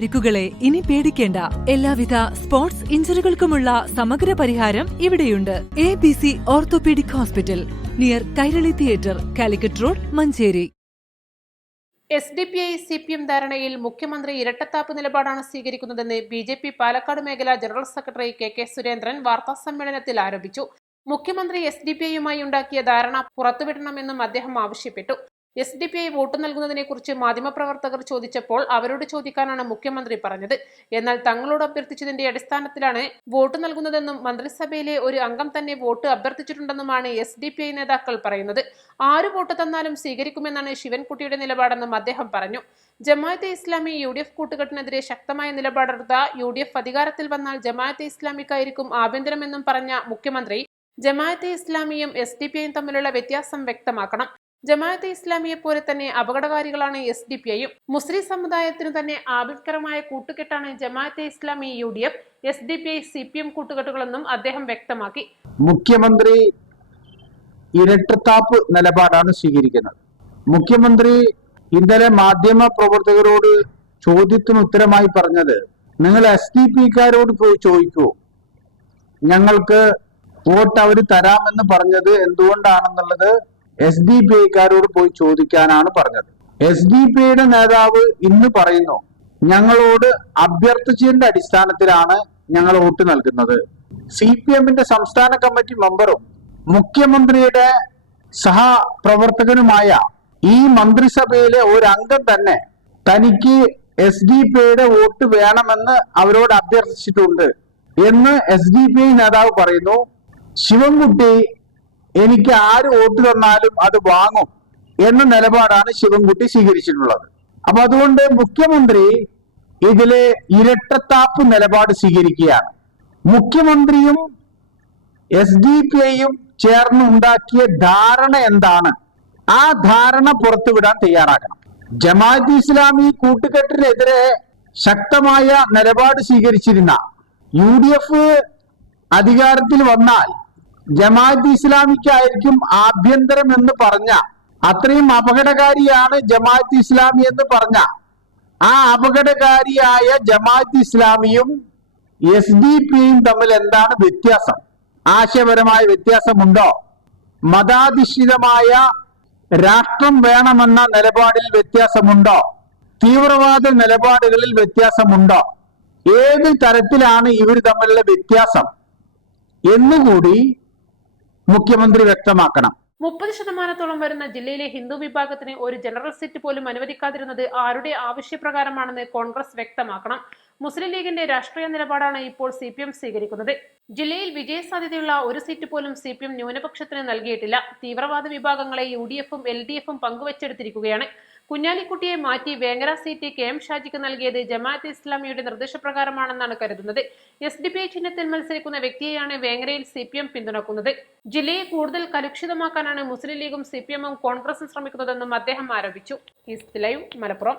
പരിക്കുകളെ ഇനി പേടിക്കേണ്ട. എല്ലാവിധ സ്പോർട്സ് ഇഞ്ചുറികൾക്കുമുള്ള സമഗ്ര പരിഹാരം ഇവിടെയുണ്ട്. ABC orthopaedic hospital, near Kairali theatre, Calicut road, Manjeri. SDPI CPM ധാരണയിൽ മുഖ്യമന്ത്രി ഇരട്ടത്താപ്പ് നിലപാടാണ് സ്വീകരിക്കുന്നതെന്ന് BJP പാലക്കാട് മേഖലാ ജനറൽ സെക്രട്ടറി KK സുരേന്ദ്രൻ വാർത്താസമ്മേളനത്തിൽ ആരോപിച്ചു. മുഖ്യമന്ത്രി SDPIയുമായി ഉണ്ടാക്കിയ ധാരണ പുറത്തുവിടണമെന്നും അദ്ദേഹം ആവശ്യപ്പെട്ടു. SDPI വോട്ട് നൽകുന്നതിനെക്കുറിച്ച് മാധ്യമപ്രവർത്തകർ ചോദിച്ചപ്പോൾ അവരോട് ചോദിക്കാനാണ് മുഖ്യമന്ത്രി പറഞ്ഞത്. എന്നാൽ തങ്ങളോട് അഭ്യർത്ഥിച്ചതിന്റെ അടിസ്ഥാനത്തിലാണ് വോട്ട് നൽകുന്നതെന്നും മന്ത്രിസഭയിലെ ഒരു അംഗം തന്നെ വോട്ട് അഭ്യർത്ഥിച്ചിട്ടുണ്ടെന്നുമാണ് SDPI നേതാക്കൾ പറയുന്നത്. ആര് വോട്ട് തന്നാലും സ്വീകരിക്കുമെന്നാണ് ശിവൻകുട്ടിയുടെ നിലപാടെന്നും അദ്ദേഹം പറഞ്ഞു. ജമാഅത്തെ ഇസ്ലാമി UDF കൂട്ടുകെട്ടിനെതിരെ ശക്തമായ നിലപാടെടുത്ത UDF അധികാരത്തിൽ വന്നാൽ ജമാഅത്തെ ഇസ്ലാമിക്കായിരിക്കും ആഭ്യന്തരമെന്നും പറഞ്ഞ മുഖ്യമന്ത്രി ജമാഅത്തെ ഇസ്ലാമിയും SDPIയും തമ്മിലുള്ള വ്യത്യാസം വ്യക്തമാക്കണം. ജമാഅത്തെ ഇസ്ലാമിയെ പോലെ തന്നെ അപകടകാരികളാണ് SDPIയും. മുസ്ലിം സമുദായത്തിനു തന്നെ ആപത്കരമായ കൂട്ടുകെട്ടാണ് Jamaat-e Islami UDF, SDPI CPM കൂട്ടുകെട്ടുകളെന്നും അദ്ദേഹം വ്യക്തമാക്കി. മുഖ്യമന്ത്രി ഇരട്ടത്താപ്പ് നിലപാടാണ് സ്വീകരിക്കുന്നത്. മുഖ്യമന്ത്രി ഇന്നലെ മാധ്യമ പ്രവർത്തകരോട് ചോദ്യത്തിന് ഉത്തരമായി പറഞ്ഞത്, നിങ്ങൾ SDPക്കാരോട് പോയി ചോദിക്കൂ, ഞങ്ങൾക്ക് വോട്ട് അവർ തരാമെന്ന് പറഞ്ഞത് എന്തുകൊണ്ടാണെന്നുള്ളത് SDPക്കാരോട് പോയി ചോദിക്കാനാണ് പറഞ്ഞത്. SDPയുടെ നേതാവ് ഇന്ന് പറയുന്നു, ഞങ്ങളോട് അഭ്യർത്ഥിച്ചതിന്റെ അടിസ്ഥാനത്തിലാണ് ഞങ്ങൾ വോട്ട് നൽകുന്നത്. CPMന്റെ സംസ്ഥാന കമ്മിറ്റി മെമ്പറും മുഖ്യമന്ത്രിയുടെ സഹപ്രവർത്തകനുമായ ഈ മന്ത്രിസഭയിലെ ഒരു അംഗം തന്നെ തനിക്ക് SDPയുടെ വോട്ട് വേണമെന്ന് അവരോട് അഭ്യർത്ഥിച്ചിട്ടുണ്ട് എന്ന് SDPI നേതാവ് പറയുന്നു. ശിവൻകുട്ടി എനിക്ക് ആര് വോട്ട് തന്നാലും അത് വാങ്ങും എന്ന നിലപാടാണ് ശിവൻകുട്ടി സ്വീകരിച്ചിട്ടുള്ളത്. അപ്പൊ അതുകൊണ്ട് മുഖ്യമന്ത്രി ഇതിലെ ഇരട്ടത്താപ്പ് നിലപാട് സ്വീകരിക്കുകയാണ്. മുഖ്യമന്ത്രിയും SDPIയും ചേർന്ന് ഉണ്ടാക്കിയ ധാരണ എന്താണ്, ആ ധാരണ പുറത്തുവിടാൻ തയ്യാറാക്കണം. ജമാഅത്ത് ഇസ്ലാമി കൂട്ടുകെട്ടിനെതിരെ ശക്തമായ നിലപാട് സ്വീകരിച്ചിരുന്ന UDF അധികാരത്തിൽ വന്നാൽ ജമാഅത്ത് ഇസ്ലാമിക്കായിരിക്കും ആഭ്യന്തരം എന്ന് പറഞ്ഞ, അത്രയും അപകടകാരിയാണ് ജമാഅത്ത് ഇസ്ലാമി എന്ന് പറഞ്ഞ ആ അപകടകാരിയായ ജമാഅത്ത് ഇസ്ലാമിയും SDPയും തമ്മിൽ എന്താണ് വ്യത്യാസം? ആശയപരമായ വ്യത്യാസമുണ്ടോ? മതാധിഷ്ഠിതമായ രാഷ്ട്രം വേണമെന്ന നിലപാടിൽ വ്യത്യാസമുണ്ടോ? തീവ്രവാദ നിലപാടുകളിൽ വ്യത്യാസമുണ്ടോ? ഏത് തരത്തിലാണ് ഇവർ തമ്മിലുള്ള വ്യത്യാസം എന്നുകൂടി മുഖ്യമന്ത്രി വ്യക്തമാക്കണം. 30% വരുന്ന ജില്ലയിലെ ഹിന്ദു വിഭാഗത്തിന് ഒരു ജനറൽ സീറ്റ് പോലും അനുവദിക്കാതിരുന്നത് ആരുടെ ആവശ്യപ്രകാരമാണെന്ന് കോൺഗ്രസ് വ്യക്തമാക്കണം. മുസ്ലിം ലീഗിന്റെ രാഷ്ട്രീയ നിലപാടാണ് ഇപ്പോൾ CPM സ്വീകരിക്കുന്നത്. ജില്ലയിൽ വിജയസാധ്യതയുള്ള ഒരു സീറ്റ് പോലും CPM ന്യൂനപക്ഷത്തിന് നൽകിയിട്ടില്ല. തീവ്രവാദ വിഭാഗങ്ങളെ UDFും LDFും പങ്കുവച്ചെടുത്തിരിക്കുകയാണ്. കുഞ്ഞാലിക്കുട്ടിയെ മാറ്റി വേങ്ങര സീറ്റ് KM ഷാജിക്ക് നൽകിയത് ജമാഅത്തെ ഇസ്ലാമിയുടെ നിർദ്ദേശപ്രകാരമാണെന്നാണ് കരുതുന്നത്. SDPI ചിഹ്നത്തിൽ മത്സരിക്കുന്ന വ്യക്തിയെയാണ് വേങ്ങരയിൽ CPM പിന്തുണക്കുന്നത്. ജില്ലയെ കൂടുതൽ കലുഷിതമാക്കാനാണ് മുസ്ലിം ലീഗും CPMും കോൺഗ്രസും ശ്രമിക്കുന്നതെന്നും അദ്ദേഹം ആരോപിച്ചു. East live, Malappuram.